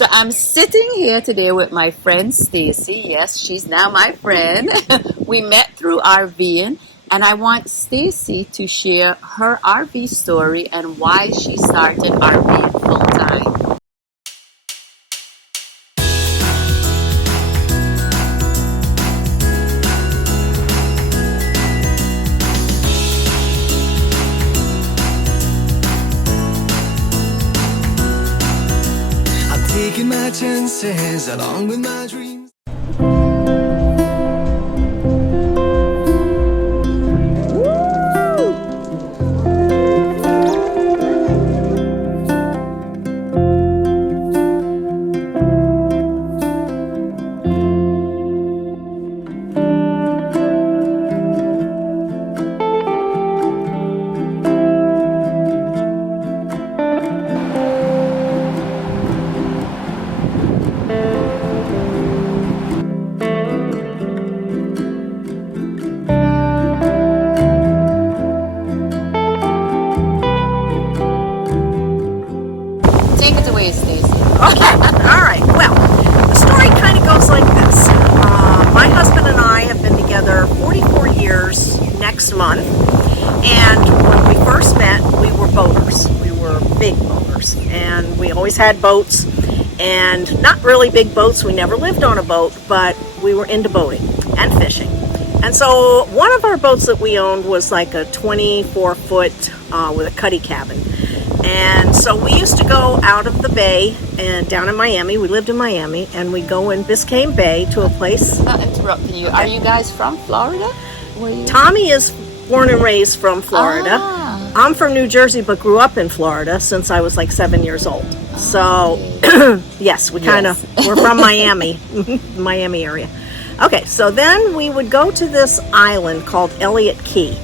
So I'm sitting here today with my friend Stacy. Yes, she's now my friend. We met through RVing, and I want Stacy to share her RV story and why she started RVing full time. Taking my chances along with my dreams. Take it away, Stacy. Okay, all right. Well, the story kind of goes like this. My husband and I have been together 44 years next month, and when we first met, we were boaters. We were big boaters, and we always had boats, and not really big boats. We never lived on a boat, but we were into boating and fishing. And so one of our boats that we owned was like a 24-foot with a cuddy cabin. And so we used to go out of the bay and down in Miami. We lived in Miami, and we go in Biscayne Bay to a place. Not interrupting you. Are you guys from Florida? Tommy is born and raised from Florida. Ah. I'm from New Jersey, but grew up in Florida since I was like 7 years old. So, yes, we're from Miami, Miami area. Okay, so then we would go to this island called Elliott Key,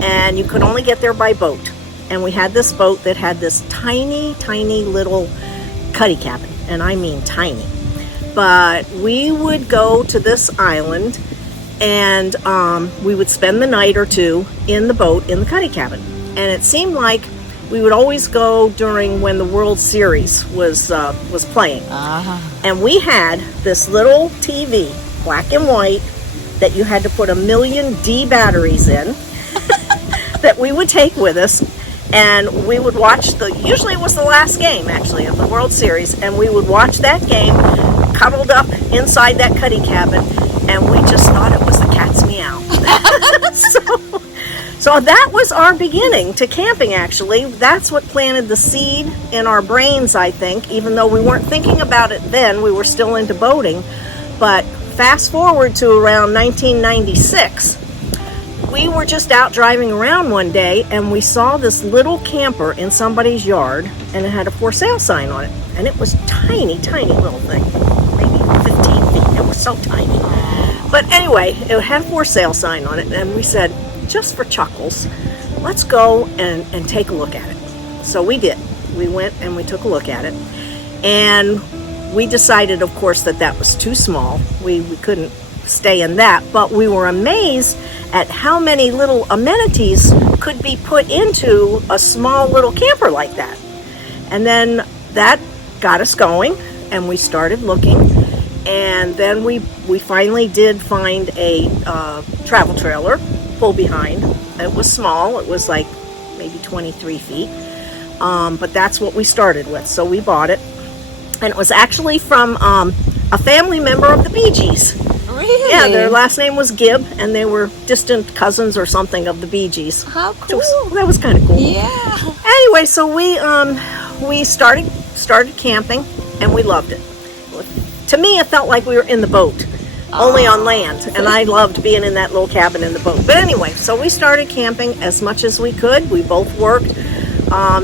and you could only get there by boat. And we had this boat that had this tiny, tiny little cuddy cabin, and I mean tiny. But we would go to this island, and we would spend the night or two in the boat in the cuddy cabin. And it seemed like we would always go during when the World Series was playing. And we had this little TV, black and white, that you had to put 1,000,000 D batteries in that we would take with us. And we would watch usually it was the last game actually of the World Series, and we would watch that game cuddled up inside that cuddy cabin, and we just thought it was the cat's meow. So that was our beginning to camping actually. That's what planted the seed in our brains, I think, even though we weren't thinking about it then, we were still into boating. But fast forward to around 1996, we were just out driving around one day, and we saw this little camper in somebody's yard, and it had a for sale sign on it. And it was tiny, tiny little thing, maybe 15 feet. It was so tiny. But anyway, it had a for sale sign on it, and we said, just for chuckles, let's go and take a look at it. So we did. We went and we took a look at it. And we decided, of course, that was too small. We couldn't stay in that, but we were amazed at how many little amenities could be put into a small little camper like that. And then that got us going, and we started looking, and then we finally did find a travel trailer pull behind. It was small. It was like maybe 23 feet, but that's what we started with. So we bought it, and it was actually from a family member of the Bee Gees. Really? Yeah, their last name was Gibb, and they were distant cousins or something of the Bee Gees. How cool. That was kind of cool. Yeah. Anyway, so we started camping, and we loved it. To me, it felt like we were in the boat, only on land, and I loved being in that little cabin in the boat. But anyway, so we started camping as much as we could. We both worked,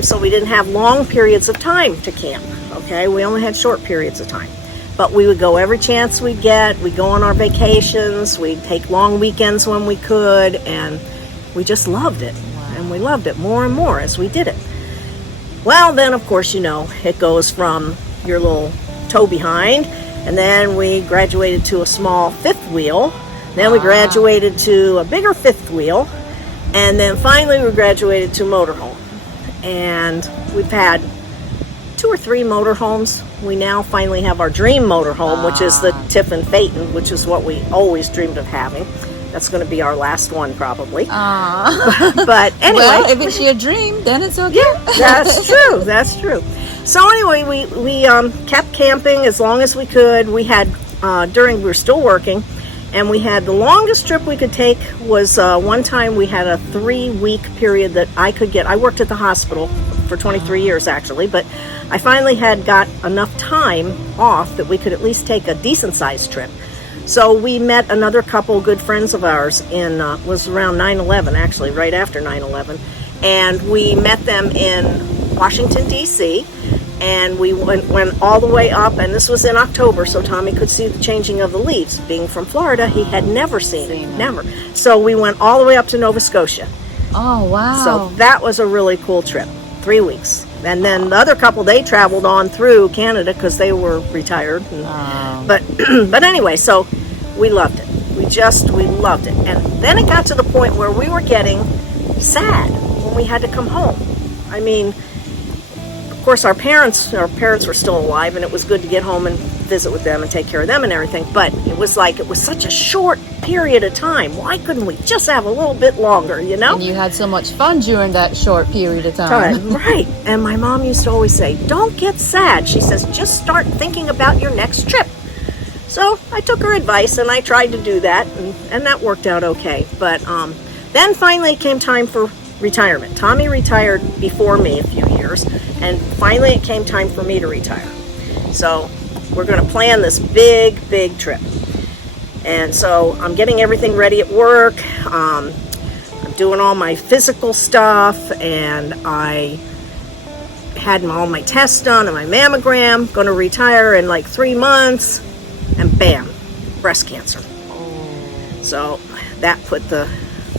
so we didn't have long periods of time to camp, okay? We only had short periods of time. But we would go every chance we'd get. We'd go on our vacations. We'd take long weekends when we could. And we just loved it. Wow. And we loved it more and more as we did it. Well, then, of course, it goes from your little tow behind. And then we graduated to a small fifth wheel. Then we graduated to a bigger fifth wheel. And then finally we graduated to motorhome. And we've had 2 or 3 motorhomes. We now finally have our dream motorhome, which is the Tiffin Phaeton, which is what we always dreamed of having. That's going to be our last one, probably. But anyway. Well, if it's your dream, then it's okay. Yeah, that's true. That's true. So anyway, we kept camping as long as we could. We had, we were still working, and we had the longest trip we could take was one time we had a 3-week period that I worked at the hospital for 23 years actually, but I finally had got enough time off that we could at least take a decent sized trip. So we met another couple good friends of ours was around 9/11 actually, right after 9/11, and we met them in Washington D.C. and we went all the way up, and this was in October, so Tommy could see the changing of the leaves. Being from Florida, he had never seen it, never. So we went all the way up to Nova Scotia. Oh, wow. So that was a really cool trip, 3 weeks. And then the other couple, they traveled on through Canada because they were retired. But anyway, so we loved it. We loved it. And then it got to the point where we were getting sad when we had to come home. I mean, of course, our parents were still alive, and it was good to get home and visit with them and take care of them and everything. But it was such a short period of time. Why couldn't we just have a little bit longer, you know? And you had so much fun during that short period of time. Right. And my mom used to always say, don't get sad. She says, just start thinking about your next trip. So I took her advice and I tried to do that, and that worked out okay. But then finally it came time for retirement. Tommy retired before me a few years, and finally it came time for me to retire. So we're going to plan this big trip. And so I'm getting everything ready at work. I'm doing all my physical stuff, and I had all my tests done and my mammogram. Going to retire in like 3 months, and bam, breast cancer. So that put the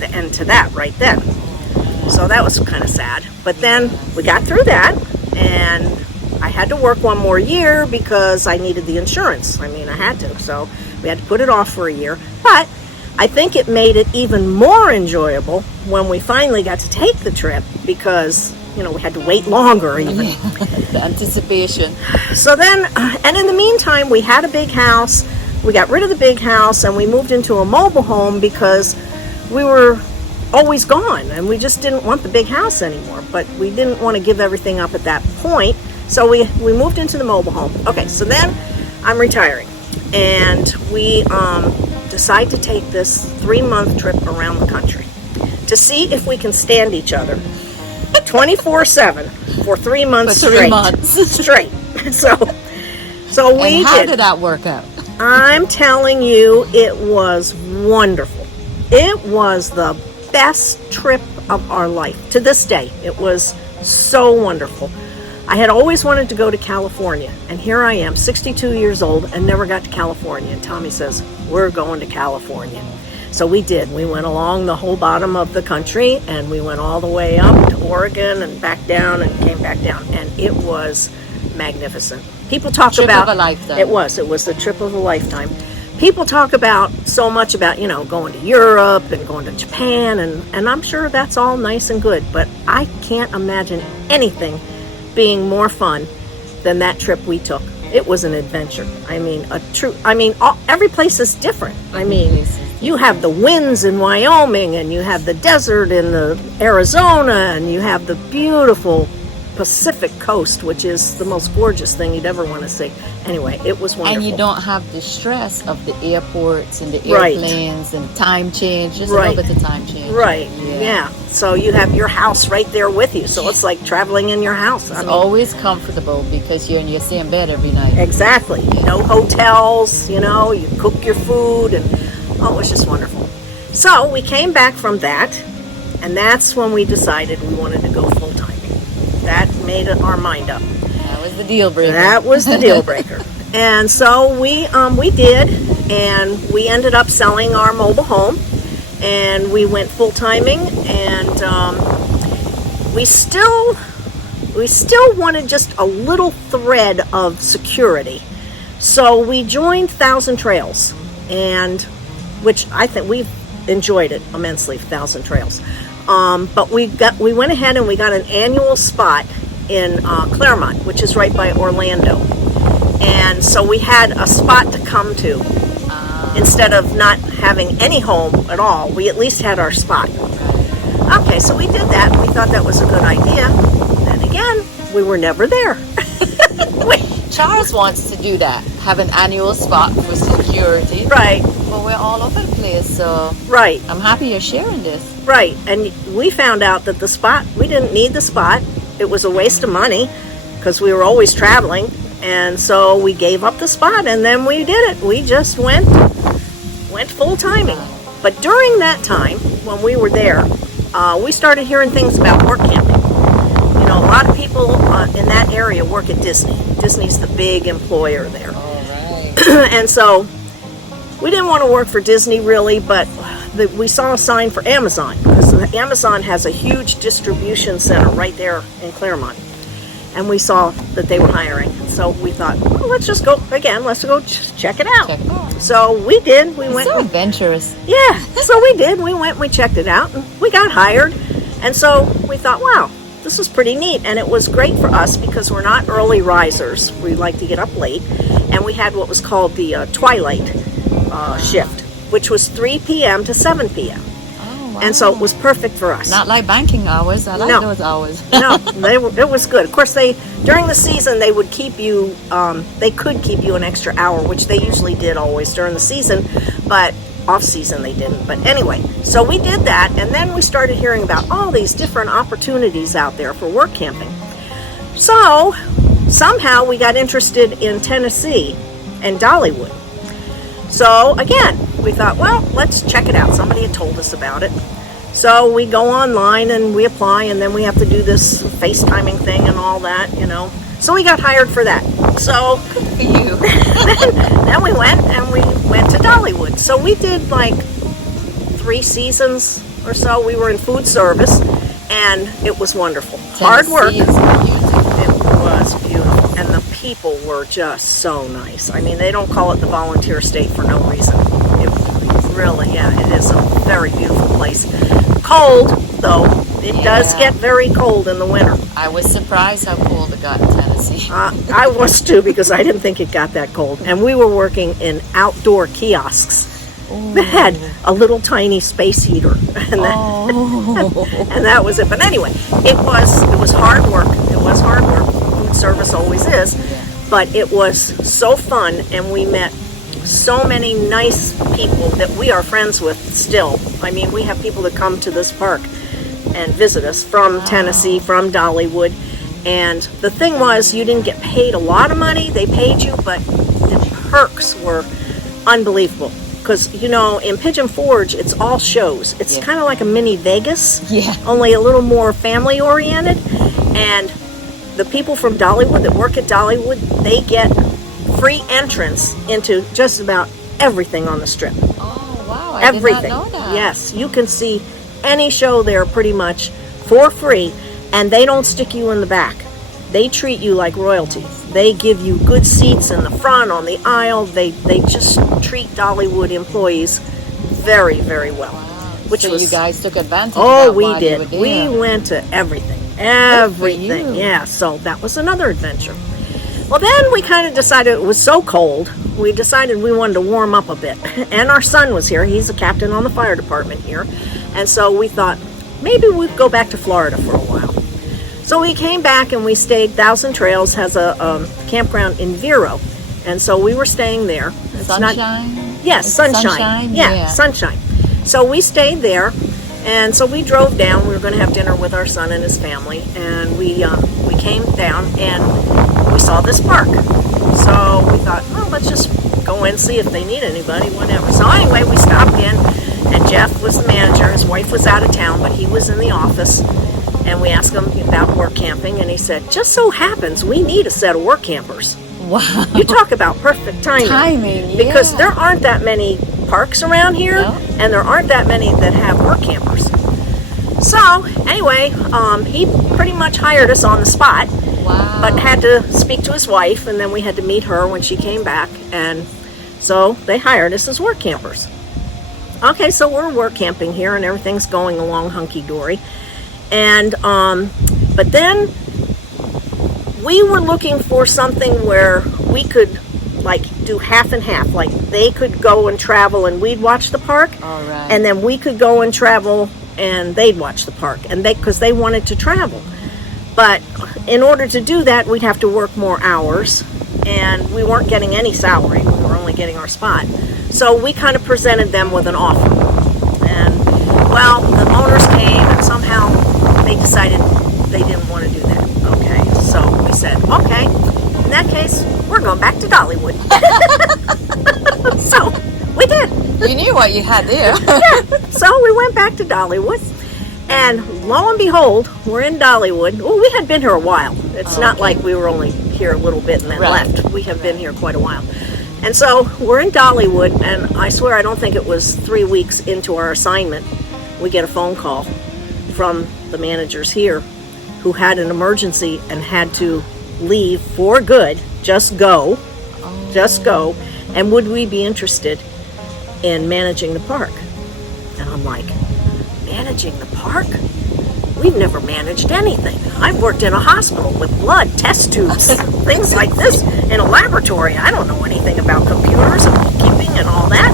end to that right then. So that was kind of sad. But then we got through that, and I had to work 1 more year because I needed the insurance. I mean, I had to. So we had to put it off for a year. But I think it made it even more enjoyable when we finally got to take the trip because, we had to wait longer even. Yeah, the anticipation. So then, and in the meantime, we had a big house. We got rid of the big house and we moved into a mobile home because we were always gone and we just didn't want the big house anymore. But we didn't want to give everything up at that point. So we moved into the mobile home. Okay, so then I'm retiring. And we decide to take this 3-month trip around the country to see if we can stand each other 24/7 for 3 months for 3 months straight. So we and how did that work out? I'm telling you, it was wonderful. It was the best trip of our life. To this day, it was so wonderful. I had always wanted to go to California, and here I am, 62 years old, and never got to California. And Tommy says, we're going to California. So we did. We went along the whole bottom of the country, and we went all the way up to Oregon and back down and came back down. And it was magnificent. People talk Trip about... of a lifetime. It was the trip of a lifetime. People talk about so much about, going to Europe and going to Japan, and I'm sure that's all nice and good, but I can't imagine anything being more fun than that trip we took. It was an adventure. I mean, every place is different. I mean, you have the winds in Wyoming, and you have the desert in Arizona, and you have the beautiful Pacific coast, which is the most gorgeous thing you'd ever want to see. Anyway, it was wonderful. And you don't have the stress of the airports and the airplanes and time change. Just a little bit of time change. Right. Yeah. So you have your house right there with you. So it's like traveling in your house. It's always comfortable because you're in your same bed every night. Exactly. No hotels, you cook your food, and it was just wonderful. So we came back from that, and that's when we decided we wanted to go full time. That made our mind up. That was the deal breaker. That was the deal breaker. And so we did, and we ended up selling our mobile home, and we went full timing, and we still wanted just a little thread of security. So we joined 1,000 Trails, and which I think we've enjoyed it immensely, 1,000 Trails. But we went ahead and we got an annual spot in Claremont, which is right by Orlando. And so we had a spot to come to. Instead of not having any home at all, we at least had our spot. Okay, so we did that. We thought that was a good idea. Then again, we were never there. Charles wants to do that, have an annual spot for security. Right. But we're all over the place, so Right. I'm happy you're sharing this. Right. And we found out that the spot, we didn't need the spot. It was a waste of money because we were always traveling. And so we gave up the spot, and then we did it. We just went full timing. But during that time, when we were there, we started hearing things about work camping. You know, a lot of people in that area work at Disney. Disney's the big employer there. All right. And so we didn't want to work for Disney really, but we saw a sign for Amazon, because Amazon has a huge distribution center right there in Claremont. And we saw that they were hiring. So we thought, well, let's just go again. Let's go check it out. Check it out. So we did. We went. So adventurous. Yeah. So we did. We went. We checked it out, and we got hired. And so we thought, wow, this was pretty neat. And it was great for us because we're not early risers. We like to get up late, and we had what was called the twilight shift, which was 3 p.m. to 7 p.m. Wow. And so it was perfect for us. Not like banking hours. I like No. those hours. No, it was good. Of course, during the season they would keep you. They could keep you an extra hour, which they usually did always during the season, but off season they didn't. But anyway, so we did that, and then we started hearing about all these different opportunities out there for work camping. So somehow we got interested in Tennessee and Dollywood. So again, we thought, well, let's check it out. Somebody had told us about it. So we go online and we apply, and then we have to do this FaceTiming thing and all that, you know. So we got hired for that. So For you. then we went to Dollywood. So we did like 3 seasons or so. We were in food service, and it was wonderful. Hard work. Tennessee is beautiful. It was beautiful, and the people were just so nice. I mean, they don't call it the volunteer state for no reason. It really, yeah, it is a very beautiful place. Cold, though. It does Yeah. get very cold in the winter. I was surprised how cold it got in Tennessee. I was too, because I didn't think it got that cold. And we were working in outdoor kiosks that had a little tiny space heater, and that was it. But anyway, it was hard work. It was hard work. Food service always is, but it was so fun, and we met so many nice people that we are friends with still. I mean, we have people that come to this park and visit us from Tennessee, from Dollywood. And the thing was, you didn't get paid a lot of money. They paid you, but the perks were unbelievable. Because, you know, in Pigeon Forge, it's all shows. It's kind of like a mini Vegas, only a little more family-oriented. And the people from Dollywood that work at Dollywood, they get free entrance into just about everything on the Strip. Oh, wow. Everything. Did not know that. Yes, you can see any show there pretty much for free, and they don't stick you in the back. They treat you like royalty. They give you good seats in the front, on the aisle. They just treat Dollywood employees very, very well. Wow. Which so was, you guys took advantage oh, of that we while you did. were there. We went to everything. you. Everything. Yeah, so that was another adventure. Well, then we kind of decided it was so cold, we decided we wanted to warm up a bit. And our son was here. He's a captain on the fire department here. And so we thought, maybe we'd go back to Florida for a while. So we came back and we stayed. Thousand Trails has a campground in Vero. And so we were staying there. It's Sunshine? Yes, Sunshine. Sunshine? Yeah, Sunshine. So we stayed there. And so we drove down. We were going to have dinner with our son and his family. And we came down and we saw this park. So we thought, well, let's just go in, see if they need anybody, whatever. So anyway, we stopped in, and Jeff was the manager. His wife was out of town, but he was in the office. And we asked him about work camping, and he said, just so happens we need a set of work campers. Wow. You talk about perfect timing. Timing, Because yeah. there aren't that many parks around here, No. and there aren't that many that have work campers. So anyway, he pretty much hired us on the spot. Wow. But had to speak to his wife, and then we had to meet her when she came back, and so they hired us as work campers. Okay, so we're work camping here, and everything's going along hunky-dory. And but then we were looking for something where we could like do half and half. Like they could go and travel and we'd watch the park. All right. And then we could go and travel and they'd watch the park. And because they wanted to travel. But in order to do that, we'd have to work more hours. And we weren't getting any salary. We were only getting our spot. So we kind of presented them with an offer. And, well, the owners came and somehow they decided they didn't want to do that. Okay, so we said, okay, in that case, we're going back to Dollywood. So we did. You knew what you had there. Yeah, so we went back to Dollywood. And lo and behold, we're in Dollywood. Well, we had been here a while. It's not like we were only here a little bit and then left. We have been here quite a while. And so we're in Dollywood, and I swear I don't think it was 3 weeks into our assignment, we get a phone call from the managers here who had an emergency and had to leave for good. Just go. Just go. And would we be interested in managing the park? And I'm like, managing the park? We've never managed anything. I've worked in a hospital with blood, test tubes, things like this, in a laboratory. I don't know anything about computers and bookkeeping and all that.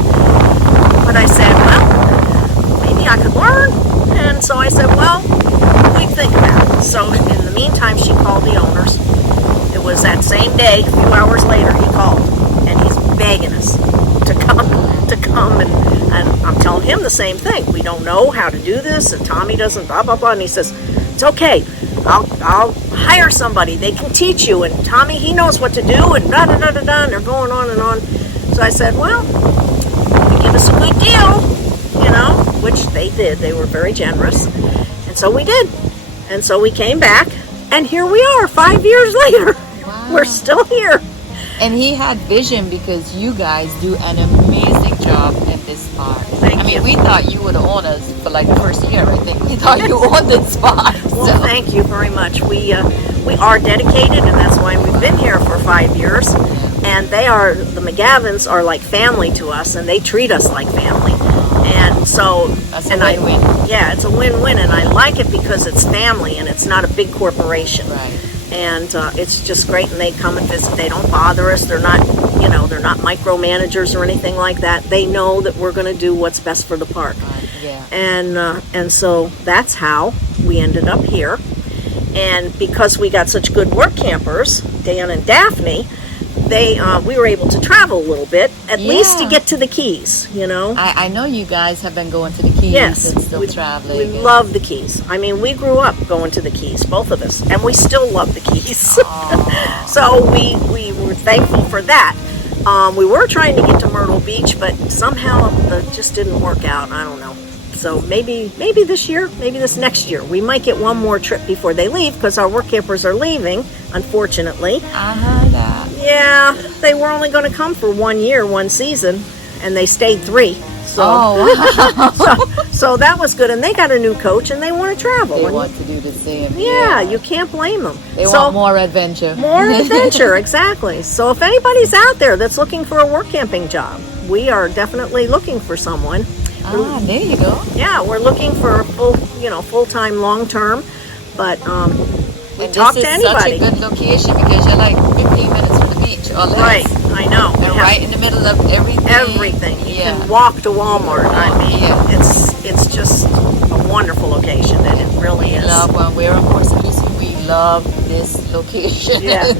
But I said, well, maybe I could learn. And so I said, well, we'd think about it. So in the meantime, she called the owners. It was that same day, a few hours later, he called. And he's begging us to come and I'm telling him the same thing. We don't know how to do this, and Tommy doesn't, blah, blah, blah. And he says, it's okay. I'll hire somebody. They can teach you. And Tommy, he knows what to do, and da, da, da, da, da. And they're going on and on. So I said, well, give us a good deal, which they did. They were very generous. And so we did. And so we came back, and here we are 5 years later. Wow. We're still here. And he had vision because you guys do an amazing job in this park. Thank you. We thought you would own us for like the first year, I think. We thought you owned this spot. Well, thank you very much. We are dedicated, and that's why we've been here for 5 years. And the McGavins are like family to us, and they treat us like family. And so, That's a win-win. Yeah, it's a win-win, and I like it because it's family and it's not a big corporation. Right. And it's just great, and they come and visit. They don't bother us. They're not, they're not micromanagers or anything like that. They know that we're going to do what's best for the park. Yeah. And so that's how we ended up here. And because we got such good work campers, Dan and Daphne, we were able to travel a little bit, at least to get to the Keys, I know you guys have been going to the Keys Yes, and still traveling. We love the Keys. I mean, we grew up going to the Keys, both of us, and we still love the Keys. So we were thankful for that. We were trying to get to Myrtle Beach, but somehow it just didn't work out. I don't know. So maybe this year, maybe this next year, we might get one more trip before they leave, because our work campers are leaving, unfortunately. I heard that. Yeah, they were only going to come for 1 year, one season, and they stayed 3. So, so that was good. And they got a new coach, and they want to travel. They want to do the same. Yeah, you can't blame them. They want more adventure. More adventure, exactly. So if anybody's out there that's looking for a work camping job, we are definitely looking for someone. There you go. Yeah, we're looking for full-time, long-term, but we talk to anybody. This is such a good location because you're like 15 minutes from the beach or less. Right, I know. And right in the middle of everything. Everything. You can walk to Walmart. I mean, it's just a wonderful location, and it really is. When we're in Port St. Lucie, we love this location. Yeah.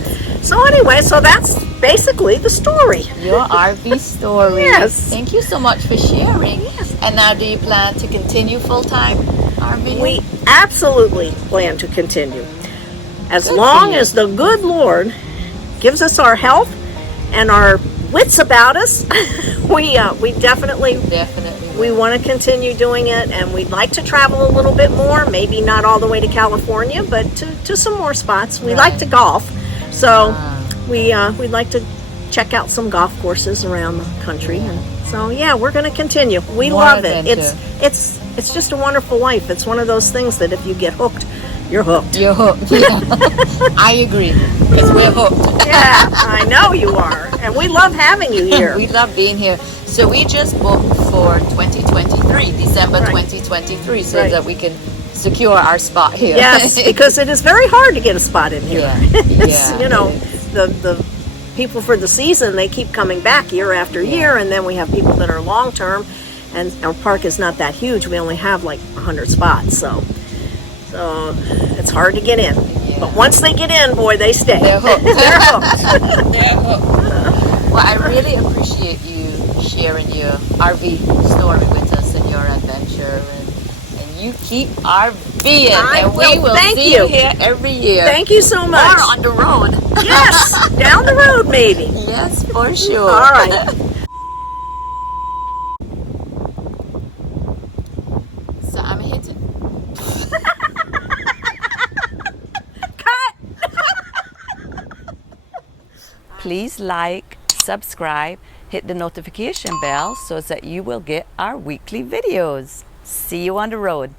So anyway, that's basically the story. Your RV story. Yes. Thank you so much for sharing. Yes. And now, do you plan to continue full-time RV? We absolutely plan to continue. As long as the good Lord gives us our health and our wits about us, we definitely we want to continue doing it, and we'd like to travel a little bit more. Maybe not all the way to California, but to some more spots. We like to golf, so we'd like to check out some golf courses around the country. And so we're going to continue. We love it. It's just a wonderful life. It's one of those things that if you get hooked, you're hooked. You're hooked. Yeah. I agree, because we're hooked. Yeah, I know you are. And we love having you here. We love being here. So we just booked for 2023, December 2023, so that we can secure our spot here. Yes, because it is very hard to get a spot in here. Yeah, It's, yeah, you know, it is. the people for the season, they keep coming back year after year, and then we have people that are long term, and our park is not that huge. We only have like 100 spots, so it's hard to get in. Yeah. But once they get in, boy, they stay. They're hooked. They're hooked. They're hooked. Well, I really appreciate you sharing your RV story with us and your adventure, and you keep RVing, and we will thank see you here every year. Thank you so much. Or on the road. Yes, down the road maybe. Yes, for sure. All right. So I'm hitting. Cut. Please like, subscribe, hit the notification bell so that you will get our weekly videos. See you on the road.